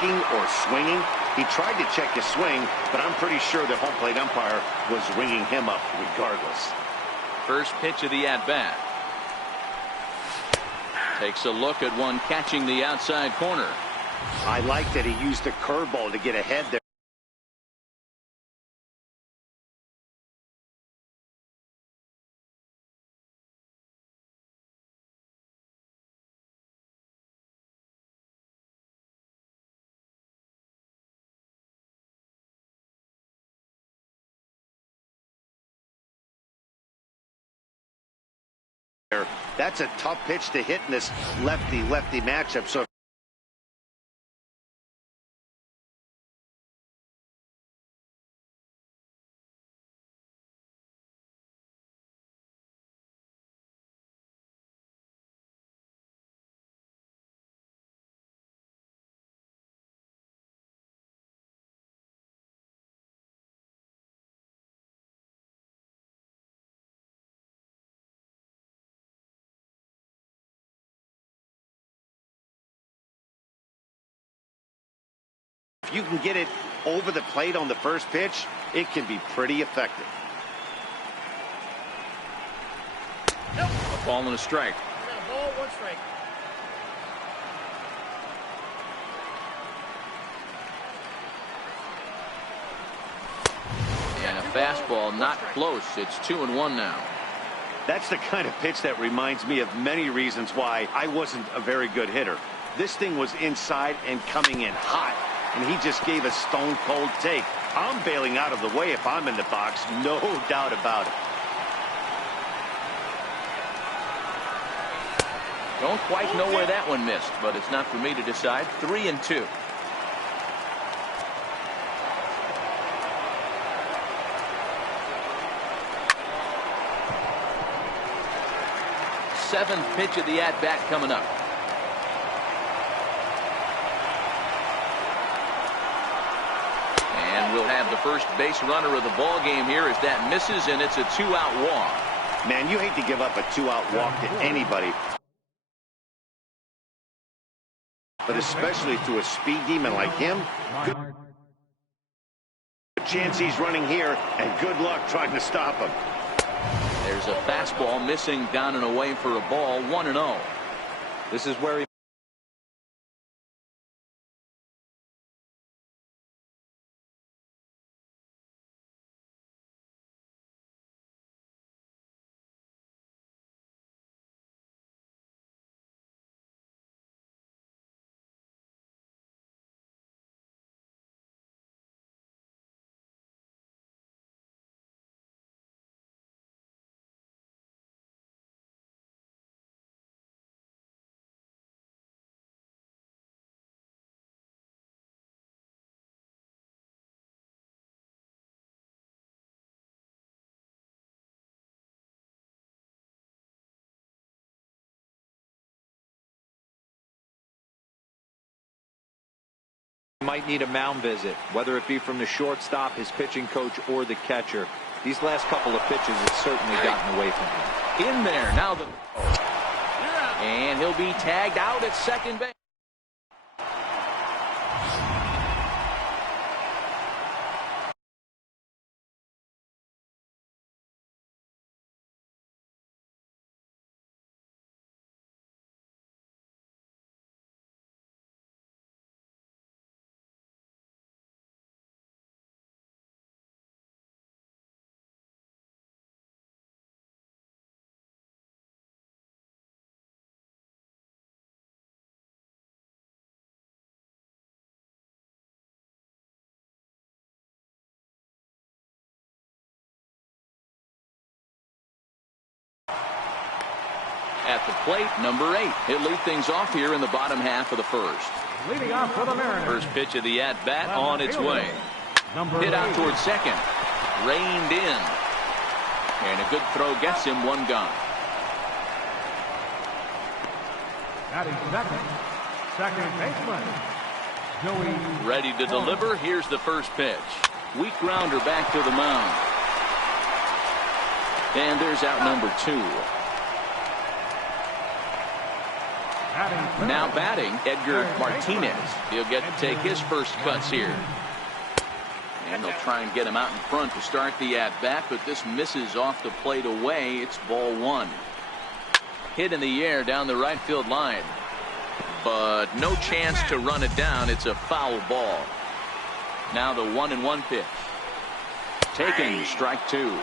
breaking or swinging. He tried to check his swing, but I'm pretty sure the home plate umpire was ringing him up regardless. First pitch of the at-bat. Takes a look at one catching the outside corner. I like that he used the curveball to get ahead there. That's a tough pitch to hit in this lefty-lefty matchup. So if you can get it over the plate on the first pitch, it can be pretty effective. Nope. A ball and a strike. A ball, one strike. And a fastball not close. It's 2-1 now. That's the kind of pitch that reminds me of many reasons why I wasn't a very good hitter. This thing was inside and coming in hot, and he just gave a stone-cold take. I'm bailing out of the way if I'm in the box, no doubt about it. Don't quite know where that one missed, but it's not for me to decide. 3-2. Seventh pitch of the at-bat coming up. And we'll have the first base runner of the ball game here as that misses, and it's a 2-out walk. Man, you hate to give up a 2-out walk to anybody, but especially to a speed demon like him. Good chance he's running here, and good luck trying to stop him. There's a fastball missing down and away for a ball. 1-0. This is where he might need a mound visit, whether it be from the shortstop, his pitching coach, or the catcher. These last couple of pitches have certainly gotten away from him. In there now, and he'll be tagged out at second base. At the plate, number 8. He'll lead things off here in the bottom half of the first. Leading off for the Mariners. First pitch of the at-bat on its way. Hit out towards second. Reined in. And a good throw gets him one gone. Batting second baseman, Joey. Ready to deliver. Here's the first pitch. Weak grounder back to the mound. And there's out number 2. Now batting, Edgar Martinez. He'll get to take his first cuts here. And they'll try and get him out in front to start the at-bat, but this misses off the plate away. It's ball one. Hit in the air down the right field line. But no chance to run it down. It's a foul ball. Now the 1-1 pitch. Taken, strike two.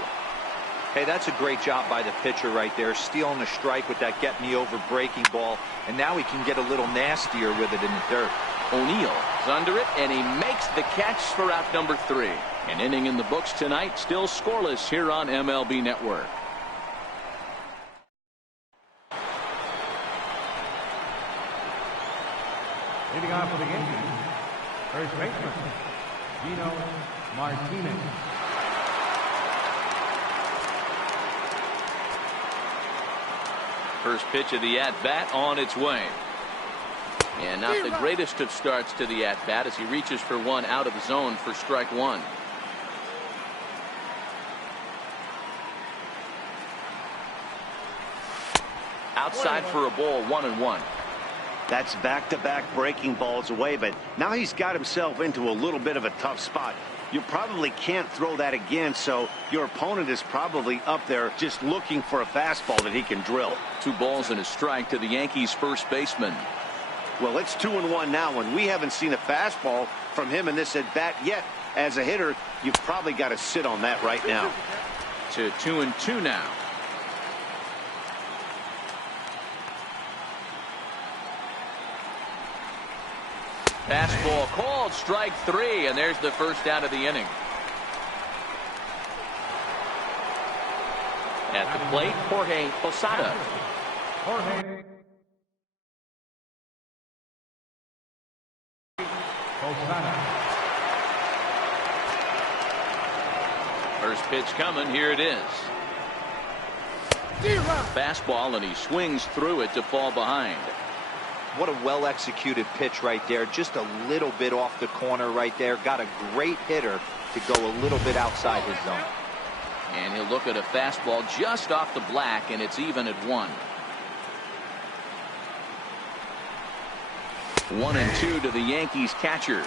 Hey, that's a great job by the pitcher right there, stealing a strike with that get-me-over breaking ball, and now he can get a little nastier with it in the dirt. O'Neill is under it, and he makes the catch for out number 3. An inning in the books tonight, still scoreless here on MLB Network. Leading off for the Yankees, first baseman, Gizmoe Martinez. First pitch of the at-bat on its way. And not the greatest of starts to the at-bat as he reaches for one out of the zone for strike one. Outside for a ball, 1-1. That's back-to-back breaking balls away, but now he's got himself into a little bit of a tough spot. You probably can't throw that again, so your opponent is probably up there just looking for a fastball that he can drill. 2 balls and a strike to the Yankees first baseman. Well, it's 2-1 now, and we haven't seen a fastball from him in this at-bat yet. As a hitter, you've probably got to sit on that right now. To 2-2 now. Fastball called, strike 3, and there's the first out of the inning. At the plate, Jorge Posada. Jorge Posada. First pitch coming, here it is. Fastball, and he swings through it to fall behind. What a well-executed pitch right there. Just a little bit off the corner right there. Got a great hitter to go a little bit outside his zone. And he'll look at a fastball just off the black, and it's even at 1. 1-2 to the Yankees catcher.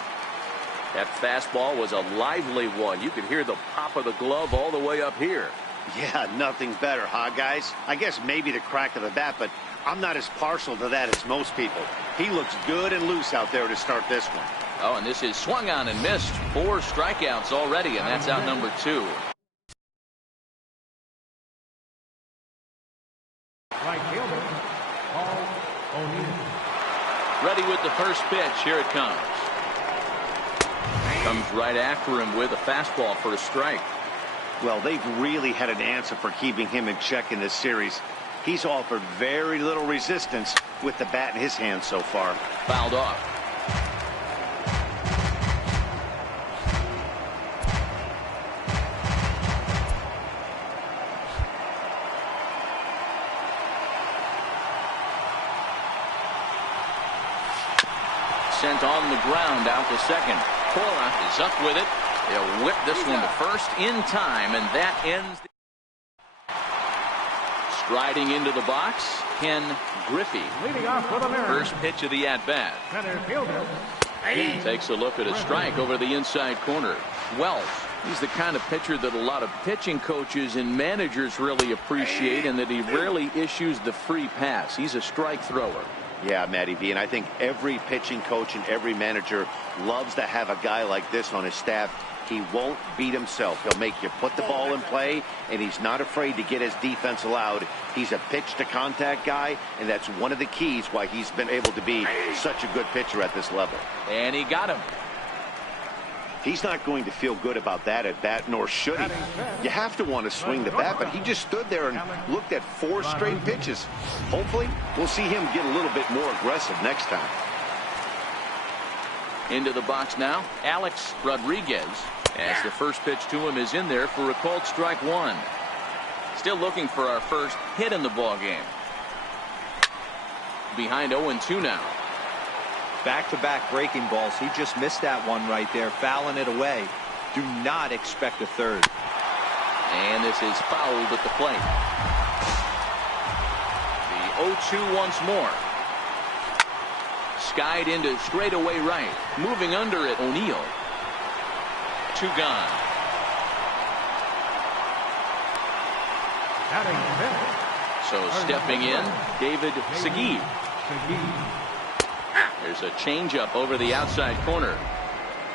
That fastball was a lively one. You could hear the pop of the glove all the way up here. Yeah, nothing better, huh, guys? I guess maybe the crack of the bat, but I'm not as partial to that as most people. He looks good and loose out there to start this one. Oh, and this is swung on and missed. 4 strikeouts already, and that's out number 2. Right fielder, O'Neill. Ready with the first pitch. Here it comes. Comes right after him with a fastball for a strike. Well, they've really had an answer for keeping him in check in this series. He's offered very little resistance with the bat in his hand so far. Fouled off. Sent on the ground out to second. Cora is up with it. They'll whip this one to first in time, and that ends. Striding into the box, Ken Griffey. Leading off for the Mariners. First pitch of the at-bat. Center fielder. He takes a look at a strike over the inside corner. Wells, he's the kind of pitcher that a lot of pitching coaches and managers really appreciate, and that he rarely issues the free pass. He's a strike thrower. Yeah, Matty V, and I think every pitching coach and every manager loves to have a guy like this on his staff. He won't beat himself. He'll make you put the ball in play, and he's not afraid to get his defense allowed. He's a pitch-to-contact guy, and that's one of the keys why he's been able to be such a good pitcher at this level. And he got him. He's not going to feel good about that at bat, nor should he. You have to want to swing the bat, but he just stood there and looked at 4 straight pitches. Hopefully, we'll see him get a little bit more aggressive next time. Into the box now, Alex Rodriguez, as the first pitch to him is in there for a called strike 1. Still looking for our first hit in the ball game. Behind 0-2 now. Back-to-back breaking balls. He just missed that one right there, fouling it away. Do not expect a third. And this is fouled at the plate. The 0-2 once more. skied into straightaway right. Moving under it, O'Neill. 2 gone. So stepping in, David Segui. There's a changeup over the outside corner.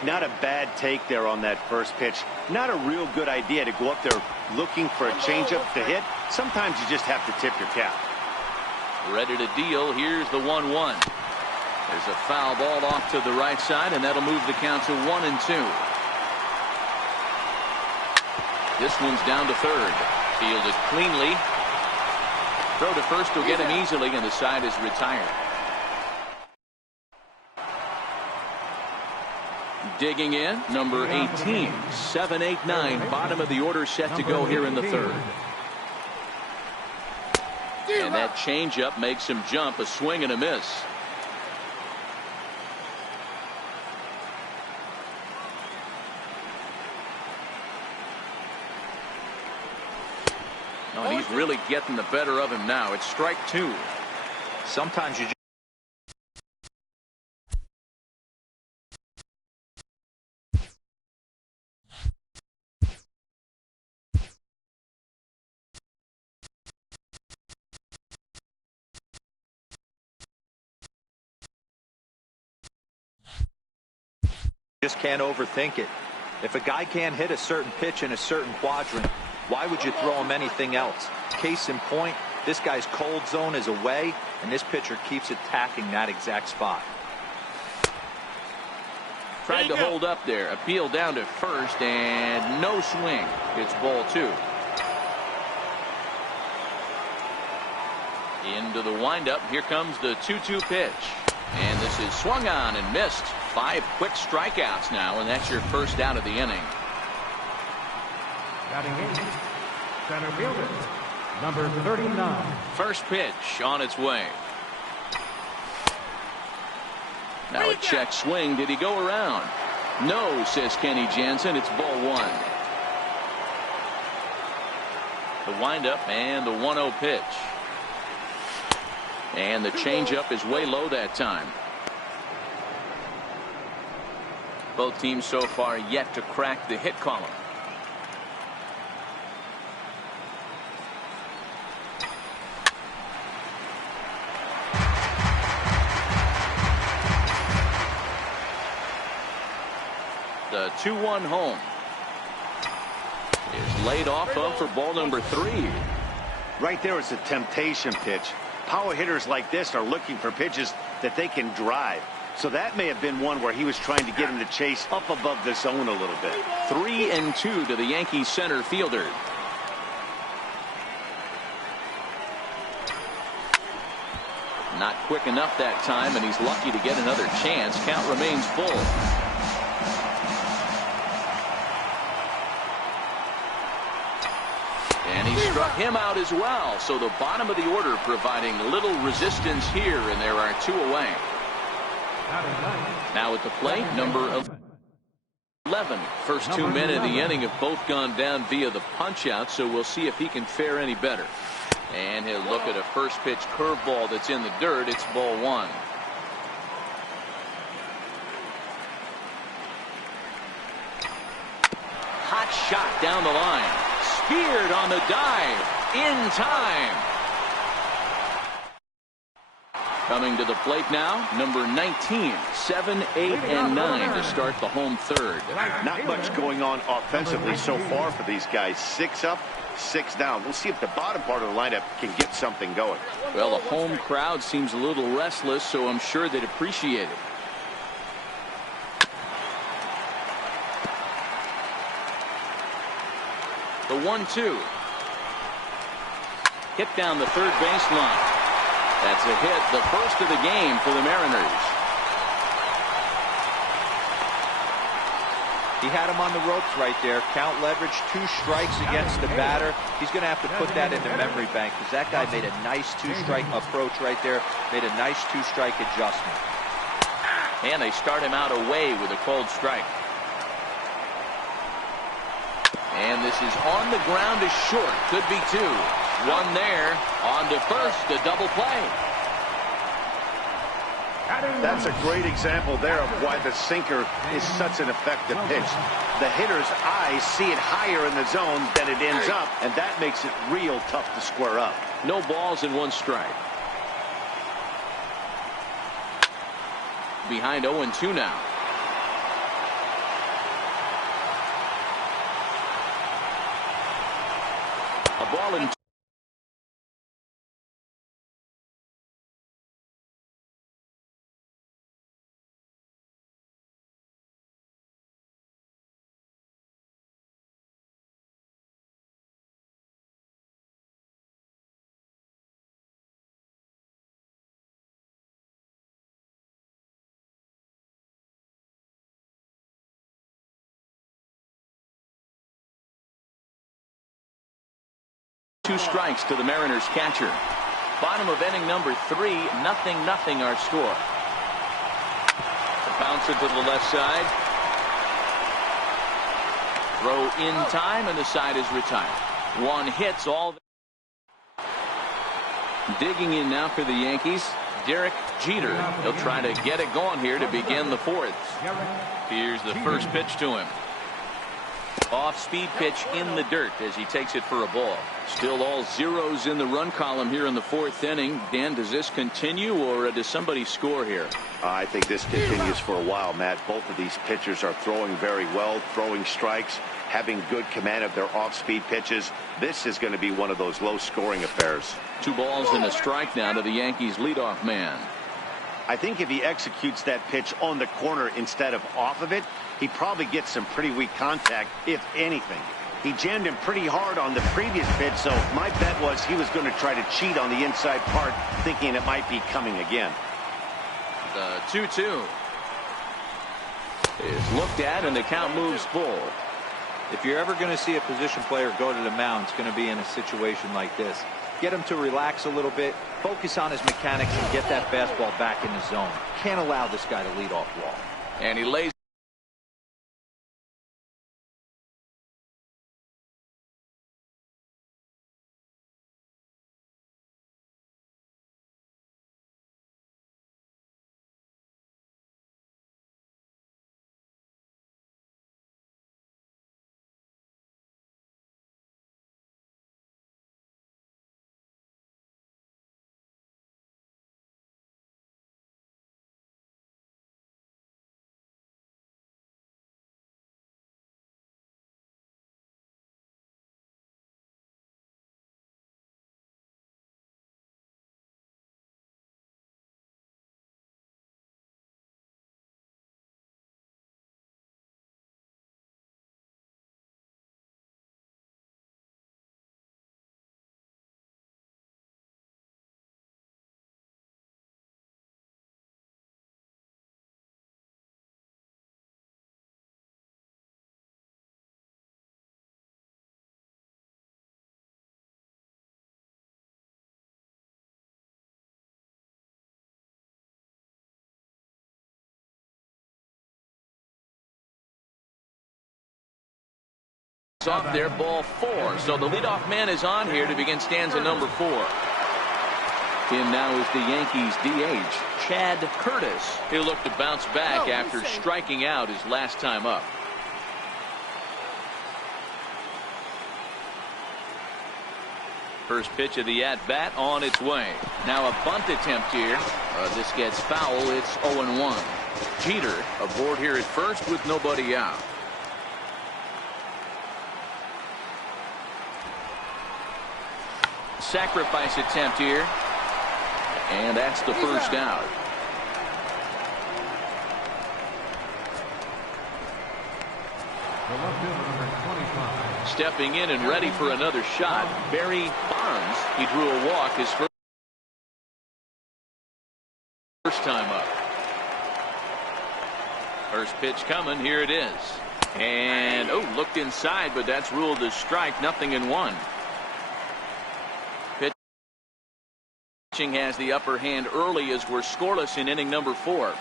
Not a bad take there on that first pitch. Not a real good idea to go up there looking for a changeup to hit. Sometimes you just have to tip your cap. Ready to deal. Here's the 1-1. There's a foul ball off to the right side, and that'll move the count to 1-2. This one's down to third. Fielded cleanly. Throw to first will get him easily, and the side is retired. Digging in, number 18, 7-8-9, bottom of the order set to go here in the third. And that changeup makes him jump, a swing and a miss. Oh, and he's really getting the better of him now. It's strike 2. Sometimes you just can't overthink it. If a guy can't hit a certain pitch in a certain quadrant, why would you throw him anything else? Case in point, this guy's cold zone is away, and this pitcher keeps attacking that exact spot. Tried to hold up there. Appeal down to first, and no swing. It's ball 2. Into the windup. Here comes the 2-2 pitch. And this is swung on and missed. 5 quick strikeouts now, and that's your first out of the inning. Batting 8, center fielder, number 39. First pitch on its way. Now a check swing. Did he go around? No, says Kenny Jansen. It's ball 1. The windup and the 1-0 pitch. And the changeup is way low that time. Both teams so far yet to crack the hit column. The 2-1 home is laid off of for ball number 3. Right there is a temptation pitch. Power hitters like this are looking for pitches that they can drive. So that may have been one where he was trying to get him to chase up above the zone a little bit. 3-2 to the Yankees center fielder. Not quick enough that time, and he's lucky to get another chance. Count remains full. And he struck him out as well. So the bottom of the order providing little resistance here, and there are 2 away. Now at the plate, number 11. First 2 men in the inning have both gone down via the punch-out, so we'll see if he can fare any better. And he'll look at a first pitch curveball that's in the dirt. It's ball 1. Hot shot down the line. Speared on the dive. In time. Coming to the plate now, number 19, 7, 8, and 9 to start the home third. Not much going on offensively so far for these guys. 6 up, 6 down. We'll see if the bottom part of the lineup can get something going. Well, the home crowd seems a little restless, so I'm sure they'd appreciate it. The 1-2. Hit down the third baseline. That's a hit, the first of the game for the Mariners. He had him on the ropes right there. Count leverage, 2 strikes against the batter. He's going to have to put that in the memory bank because that guy made a nice 2-strike approach right there. Made a nice 2-strike adjustment. And they start him out away with a cold strike. And this is on the ground is short. Could be 2. 1 there. On to first. A double play. That's a great example there of why the sinker is such an effective pitch. The hitter's eyes see it higher in the zone than it ends up, and that makes it real tough to square up. No balls and 1 strike. Behind 0-2 now. A ball in. Two strikes to the Mariners catcher. Bottom of inning number 3, 0-0 our score. Bouncer to the left side. Throw in time, and the side is retired. 1 hits all. Digging in now for the Yankees, Derek Jeter. He'll try to get it going here to begin the 4th. Here's the first pitch to him. Off-speed pitch in the dirt as he takes it for a ball. Still all zeros in the run column here in the 4th inning. Dan, does this continue, or does somebody score here? I think this continues for a while, Matt. Both of these pitchers are throwing very well, throwing strikes, having good command of their off-speed pitches. This is going to be one of those low-scoring affairs. 2 balls and a strike now to the Yankees leadoff man. I think if he executes that pitch on the corner instead of off of it, he probably gets some pretty weak contact, if anything. He jammed him pretty hard on the previous pitch, so my bet was he was going to try to cheat on the inside part, thinking it might be coming again. The 2-2 is looked at, and the count moves full. If you're ever going to see a position player go to the mound, it's going to be in a situation like this. Get him to relax a little bit, focus on his mechanics, and get that fastball back in the zone. Can't allow this guy to lead off wall. And he lays off there, ball 4. So the leadoff man is on here to begin stanza number 4. In now is the Yankees DH, Chad Curtis. He'll look to bounce back after striking out his last time up. First pitch of the at-bat on its way. Now a bunt attempt here. This gets foul. It's 0-1. Jeter aboard here at first with nobody out. Sacrifice attempt here, and that's the first out. Stepping in and ready for another shot, Barry Bonds. He drew a walk his first time up. First pitch coming. Here it is, and looked inside, but that's ruled as strike. 0-1. Pitching has the upper hand early as we're scoreless in inning number 4.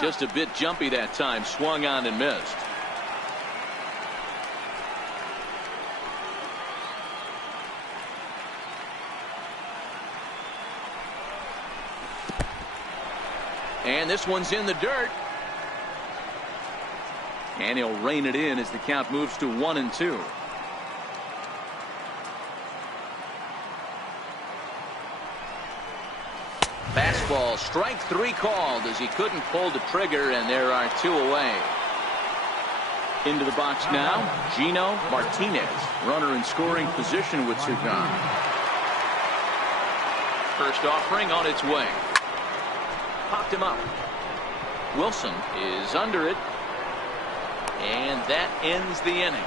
Just a bit jumpy that time. Swung on and missed. And this one's in the dirt. And he'll rein it in as the count moves to 1-2. Fastball, strike 3 called as he couldn't pull the trigger, and there are 2 away. Into the box now, Gino Martinez, runner in scoring position with 2 gone. First offering on its way. Popped him up. Wilson is under it, and that ends the inning.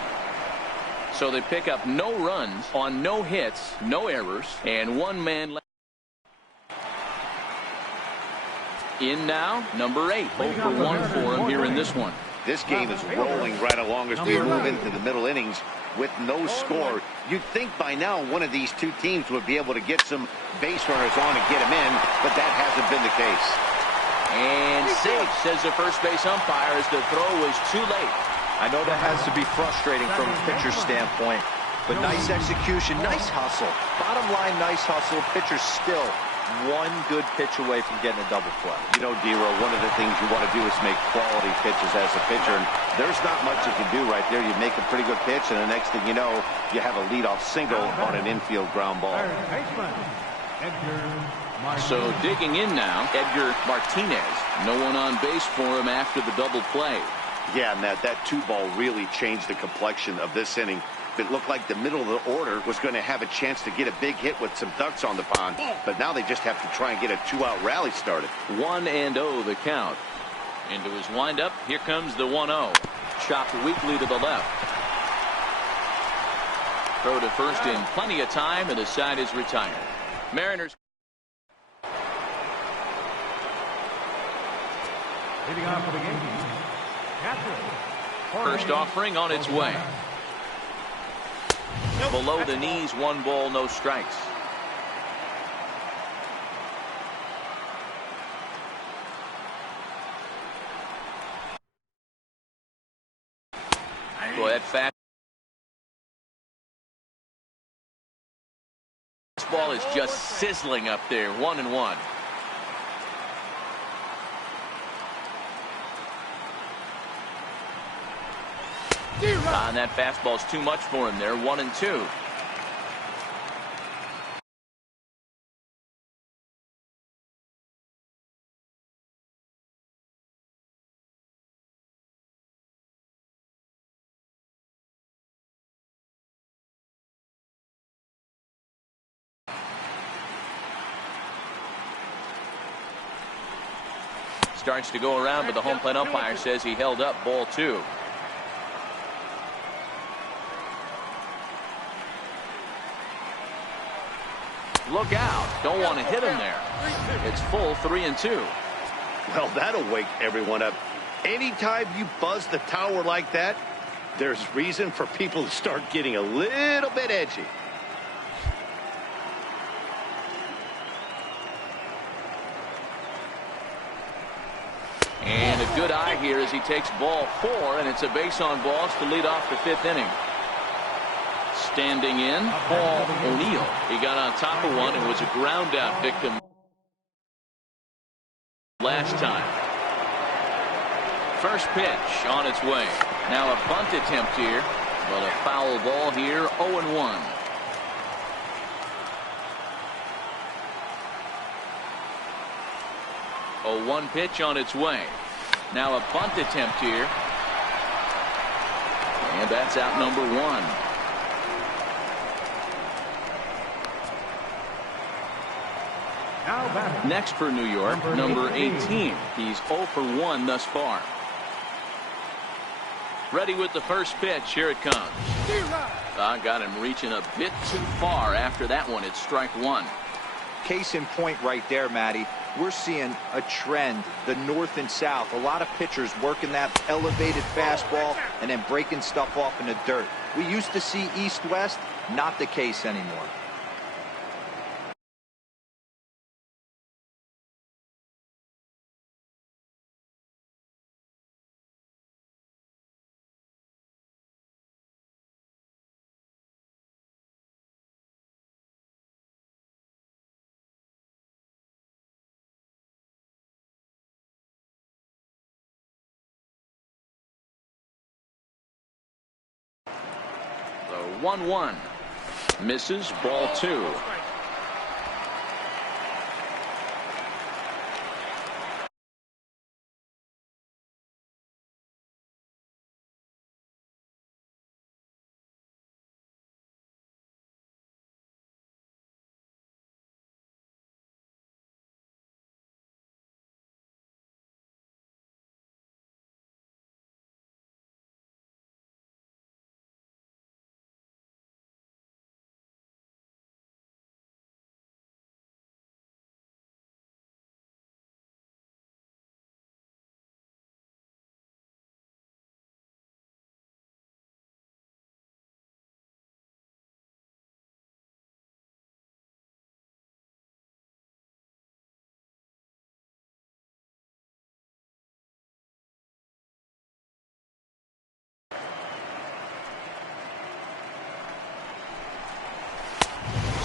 So they pick up no runs on no hits, no errors, and 1 man left. In now, number 8. 0 for 1 for him here in this one. This game is rolling right along as we move into the middle innings with no score. You'd think by now one of these 2 teams would be able to get some base runners on and get them in, but that hasn't been the case. And safe, says the first base umpire, as the throw was too late. I know that has to be frustrating from a pitcher's standpoint, but nice execution, nice hustle. Bottom line, nice hustle. Pitcher's still 1 good pitch away from getting a double play. You know, Dero, one of the things you want to do is make quality pitches as a pitcher, and there's not much you can do right there. You make a pretty good pitch, and the next thing you know, you have a leadoff single on an infield ground ball. So digging in now, Edgar Martinez. No one on base for him after the double play. Yeah, Matt, that 2-ball really changed the complexion of this inning. It looked like the middle of the order was going to have a chance to get a big hit with some ducks on the pond, but now they just have to try and get a 2-out rally started. 1-0 the count. Into his windup, here comes the 1-0. Chopped weakly to the left. Throw to first in plenty of time, and the side is retired. Mariners. Leading off for the game. First offering on its way. Below the knees, 1 ball, no strikes. Boy, that fastball is just sizzling up there. 1-1. And that fastball's too much for him there. 1-2. Starts to go around, but the home plate umpire says he held up. Ball 2. Look out. Don't want to hit him there. It's full 3-2. Well, that'll wake everyone up. Anytime you buzz the tower like that, there's reason for people to start getting a little bit edgy. And a good eye here as he takes ball 4, and it's a base on balls to lead off the 5th inning. Standing in, Paul O'Neill. He got on top of one and was a ground out victim last time. First pitch on its way. Now a bunt attempt here, but a foul ball here. 0-1. A 1 pitch on its way. Now a bunt attempt here, and that's out number 1. Next for New York, number 18. He's 0 for 1 thus far. Ready with the first pitch. Here it comes. Got him reaching a bit too far after that one. It's strike 1. Case in point right there, Matty. We're seeing a trend, the north and south. A lot of pitchers working that elevated fastball and then breaking stuff off in the dirt. We used to see east-west, not the case anymore. 1-1. Misses, ball 2.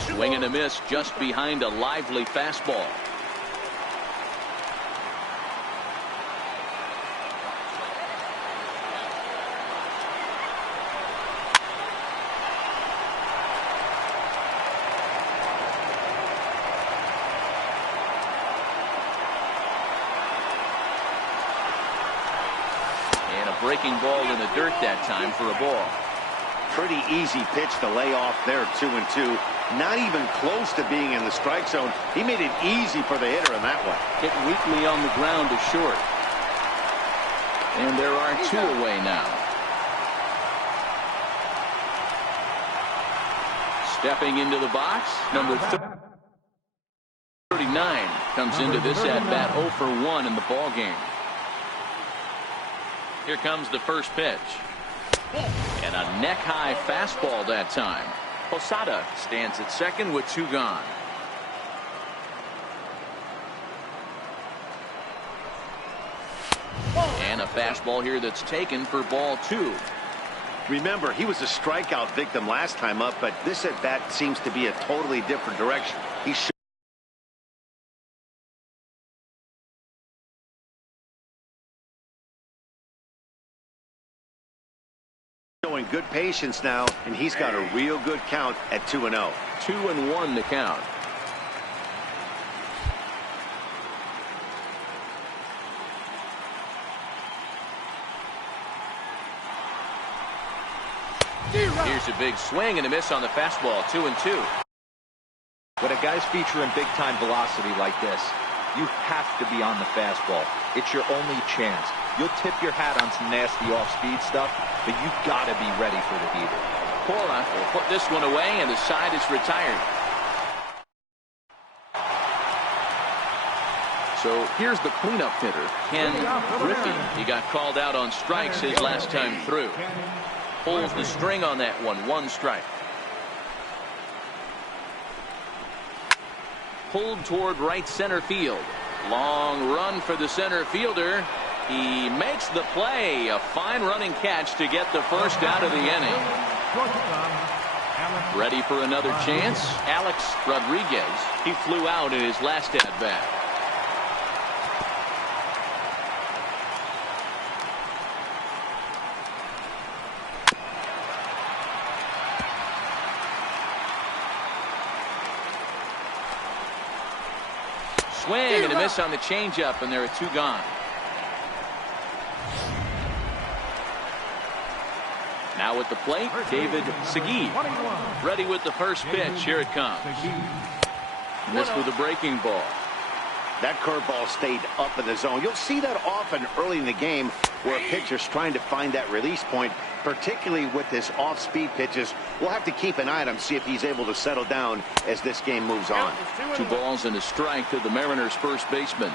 Swing and a miss just behind a lively fastball. And a breaking ball in the dirt that time for a ball. Pretty easy pitch to lay off there, 2-2. Not even close to being in the strike zone. He made it easy for the hitter in that one. Hit weakly on the ground to short. And there are 2 away now. Stepping into the box, number 39 comes into this at-bat 0 for 1 in the ball game. Here comes the first pitch. And a neck-high fastball that time. Posada stands at second with 2 gone. And a fastball here that's taken for ball 2. Remember, he was a strikeout victim last time up, but this at-bat seems to be a totally different direction. He's showing good patience now, and he's got a real good count at 2-0. 2-1 to count. Here's a big swing and a miss on the fastball. 2-2. When a guy's featuring big-time velocity like this, you have to be on the fastball. It's your only chance. You'll tip your hat on some nasty off-speed stuff, but you gotta be ready for the heater. Cora will put this one away, and the side is retired. So here's the cleanup hitter, Ken Griffey. He got called out on strikes his last time through. Pulls the string on that one. 1 strike. Pulled toward right center field. Long run for the center fielder. He makes the play. A fine running catch to get the first out of the inning. Ready for another chance? Alex Rodriguez. He flew out in his last at-bat. Swing and a miss on the changeup, and there are 2 gone. Now at the plate, David Segui. Ready with the first pitch. Here it comes. Missed with a breaking ball. That curveball stayed up in the zone. You'll see that often early in the game where a pitcher's trying to find that release point, particularly with this off-speed pitches. We'll have to keep an eye on him, see if he's able to settle down as this game moves on. 2 balls and a strike to the Mariners' first baseman.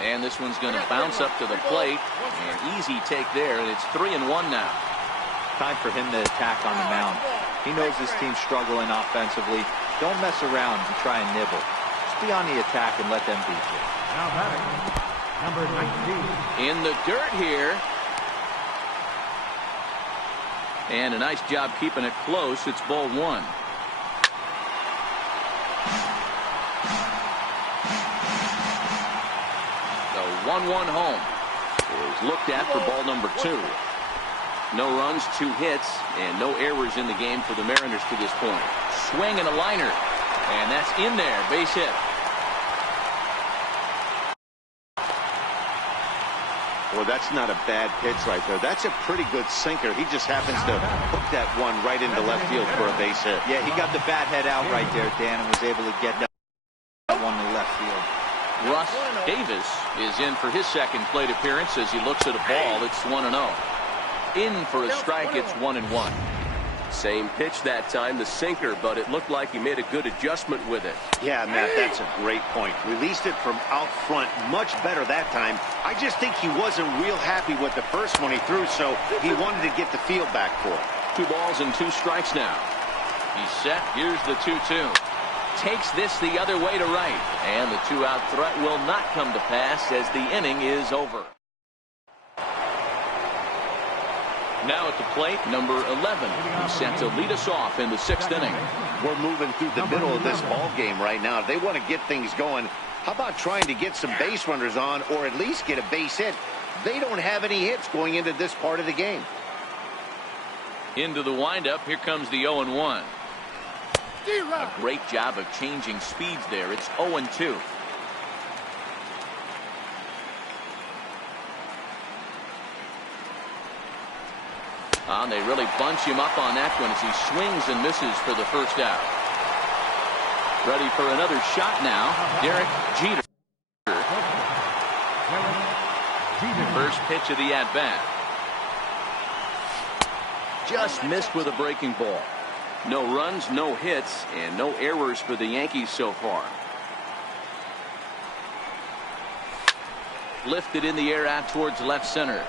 And this one's going to bounce up to the plate. An easy take there, and it's 3-1 now. Time for him to attack on the mound. He knows his team's struggling offensively. Don't mess around and try and nibble. Just be on the attack and let them beat you. Now batting, number 19. In the dirt here. And a nice job keeping it close. It's ball 1. The 1-1 home is looked at for ball number 2. No runs, 2 hits, and no errors in the game for the Mariners to this point. Swing and a liner, and that's in there. Base hit. Well, that's not a bad pitch right there. That's a pretty good sinker. He just happens to hook that one right into left field for a base hit. Yeah, he got the bat head out right there, Dan, and was able to get that one to left field. Russ Davis is in for his second plate appearance as he looks at a ball. It's 1-0. In for a strike, it's 1-1. Same pitch that time, the sinker, but it looked like he made a good adjustment with it. Yeah, Matt, that's a great point. Released it from out front much better that time. I just think he wasn't real happy with the first one he threw, so he wanted to get the field back for it. 2 balls and 2 strikes now. He's set. Here's the 2-2. Takes this the other way to right, and the 2-out threat will not come to pass as the inning is over. Now at the plate, number 11. He's set to lead us off in the 6th inning. We're moving through the middle of this ball game right now. If they want to get things going, how about trying to get some base runners on or at least get a base hit? They don't have any hits going into this part of the game. Into the windup, here comes the 0-1. A great job of changing speeds there. It's 0-2. They really bunch him up on that one as he swings and misses for the first out. Ready for another shot now. Derek Jeter. First pitch of the at-bat. Just missed with a breaking ball. No runs, no hits, and no errors for the Yankees so far. Lifted in the air out towards left center.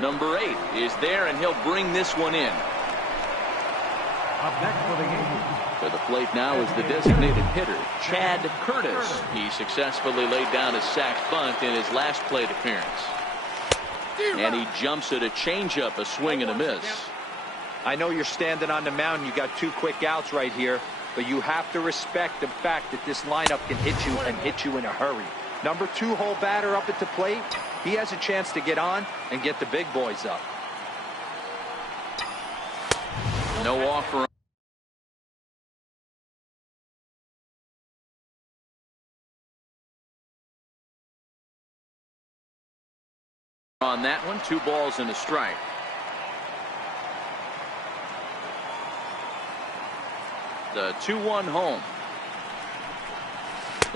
Number 8 is there, and he'll bring this one in. Up next for the Yankees. For the plate now is the designated hitter, Chad Curtis. He successfully laid down a sac bunt in his last plate appearance. And he jumps at a changeup, a swing and a miss. I know you're standing on the mound. You got 2 quick outs right here, but you have to respect the fact that this lineup can hit you and hit you in a hurry. Number 2 hole batter up at the plate. He has a chance to get on and get the big boys up. No offer on that one. 2 balls and a strike. The 2-1 home.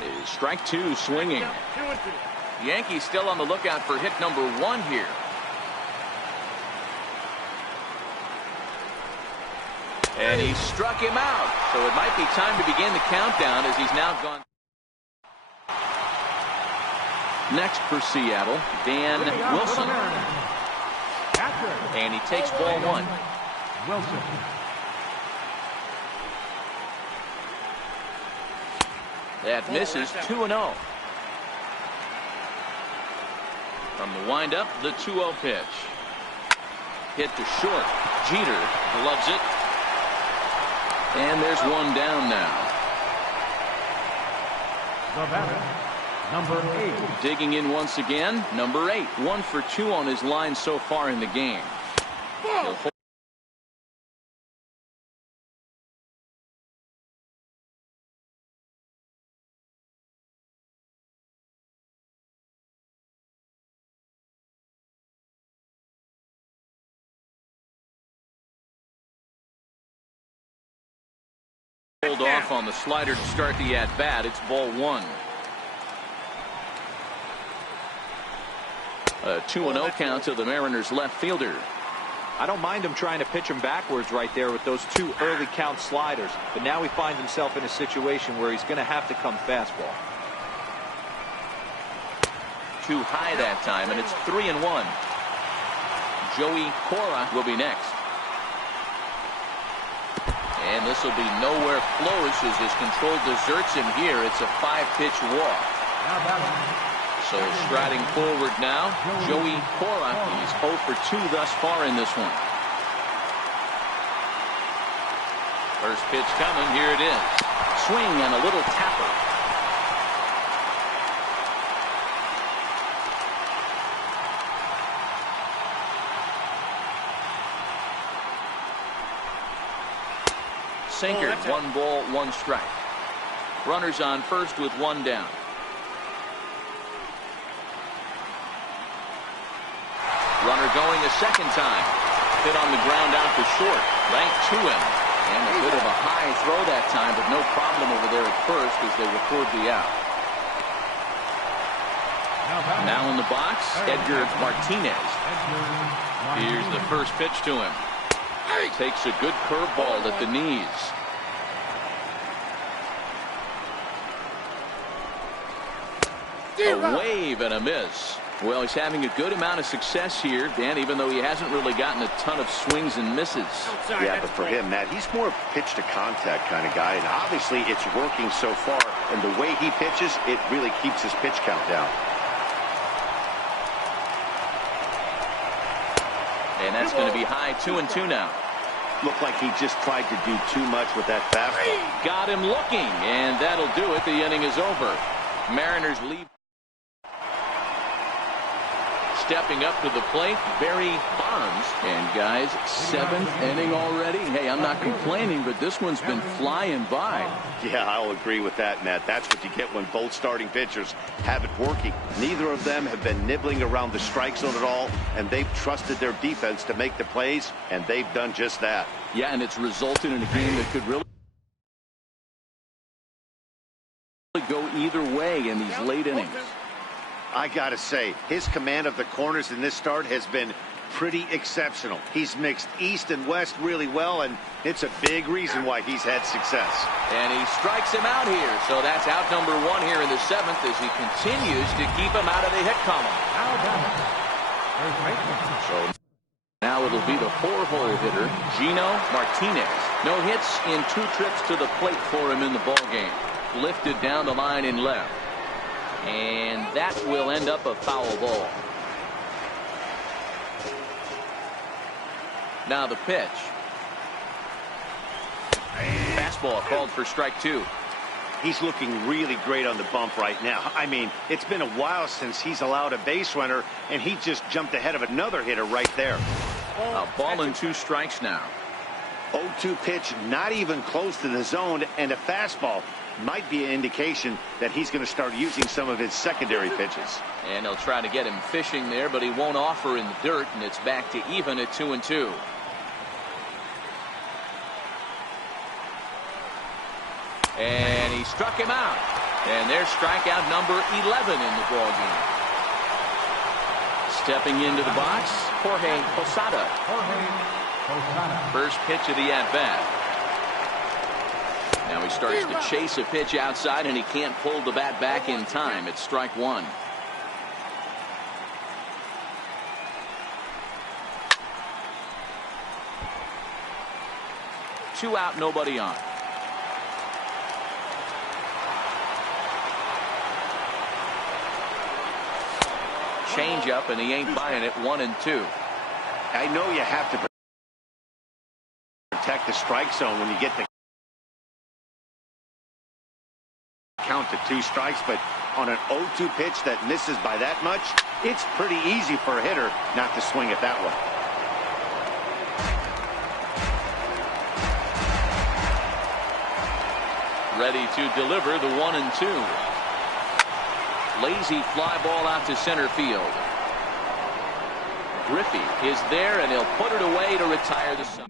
Is strike 2 swinging. Yankees still on the lookout for hit number 1 here. And he struck him out. So it might be time to begin the countdown as he's now gone. Next for Seattle, Dan Wilson. And he takes ball 1. Wilson. That misses. 2-0. From the windup, the 2-0 pitch. Hit to short. Jeter gloves it. And there's one down now. The batter, number 8. Digging in once again, number 8. 1 for 2 on his line so far in the game. He'll hold off on the slider to start the at-bat. It's ball 1. A 2-0 count to the Mariners left fielder. I don't mind him trying to pitch him backwards right there with those 2 early count sliders, but now he finds himself in a situation where he's going to have to come fastball. Too high that time, and it's 3-1. Joey Cora will be next. And this will be nowhere close as his control deserts him here. It's a 5-pitch walk. So striding forward now, Joey Cora. He's 0 for 2 thus far in this one. First pitch coming. Here it is. Swing and a little tapper. sinker. 1 ball, 1 strike. Runners on first with 1 down. Runner going a second time. Hit on the ground out to short. Right to him. And a bit of a high throw that time, but no problem over there at first as they record the out. Now in the box, Edgar Martinez. Here's the first pitch to him. Takes a good curveball at the knees. A wave and a miss. Well, he's having a good amount of success here, Dan, even though he hasn't really gotten a ton of swings and misses. Yeah, but for him, Matt, he's more pitch to contact kind of guy, and obviously it's working so far, and the way he pitches, it really keeps his pitch count down. And that's going to be high 2-2 now. Looked like he just tried to do too much with that fastball. Got him looking, and that'll do it. The inning is over. Mariners lead. Stepping up to the plate, Barry Bonds. And guys, 7th inning already. Hey, I'm not complaining, but this one's been flying by. Yeah, I'll agree with that, Matt. That's what you get when both starting pitchers have it working. Neither of them have been nibbling around the strike zone at all, and they've trusted their defense to make the plays, and they've done just that. Yeah, and it's resulted in a game that could really go either way in these late innings. I gotta say, his command of the corners in this start has been pretty exceptional. He's mixed east and west really well, and it's a big reason why he's had success. And he strikes him out here, so that's out number 1 here in the 7th as he continues to keep him out of the hit column. So now it'll be the 4-hole hitter, Gino Martinez. No hits in 2 trips to the plate for him in the ballgame. Lifted down the line in left. And that will end up a foul ball. Now the pitch. Fastball called for strike 2. He's looking really great on the bump right now. I mean, it's been a while since he's allowed a base runner, and he just jumped ahead of another hitter right there. A ball and 2 strikes now. 0-2 pitch, not even close to the zone, and a fastball. Might be an indication that he's going to start using some of his secondary pitches. And they'll try to get him fishing there, but he won't offer in the dirt, and it's back to even at 2-2. And he struck him out. And there's strikeout number 11 in the ballgame. Stepping into the box, Jorge Posada. First pitch of the at-bat. Now he starts to chase a pitch outside, and he can't pull the bat back in time. It's strike 1. Two out, nobody on. Change up, and he ain't buying it. 1-2. I know you have to protect the strike zone when you get the count to 2 strikes, but on an 0-2 pitch that misses by that much, it's pretty easy for a hitter not to swing it that way. Ready to deliver the 1-2. Lazy fly ball out to center field. Griffey is there, and he'll put it away to retire the side.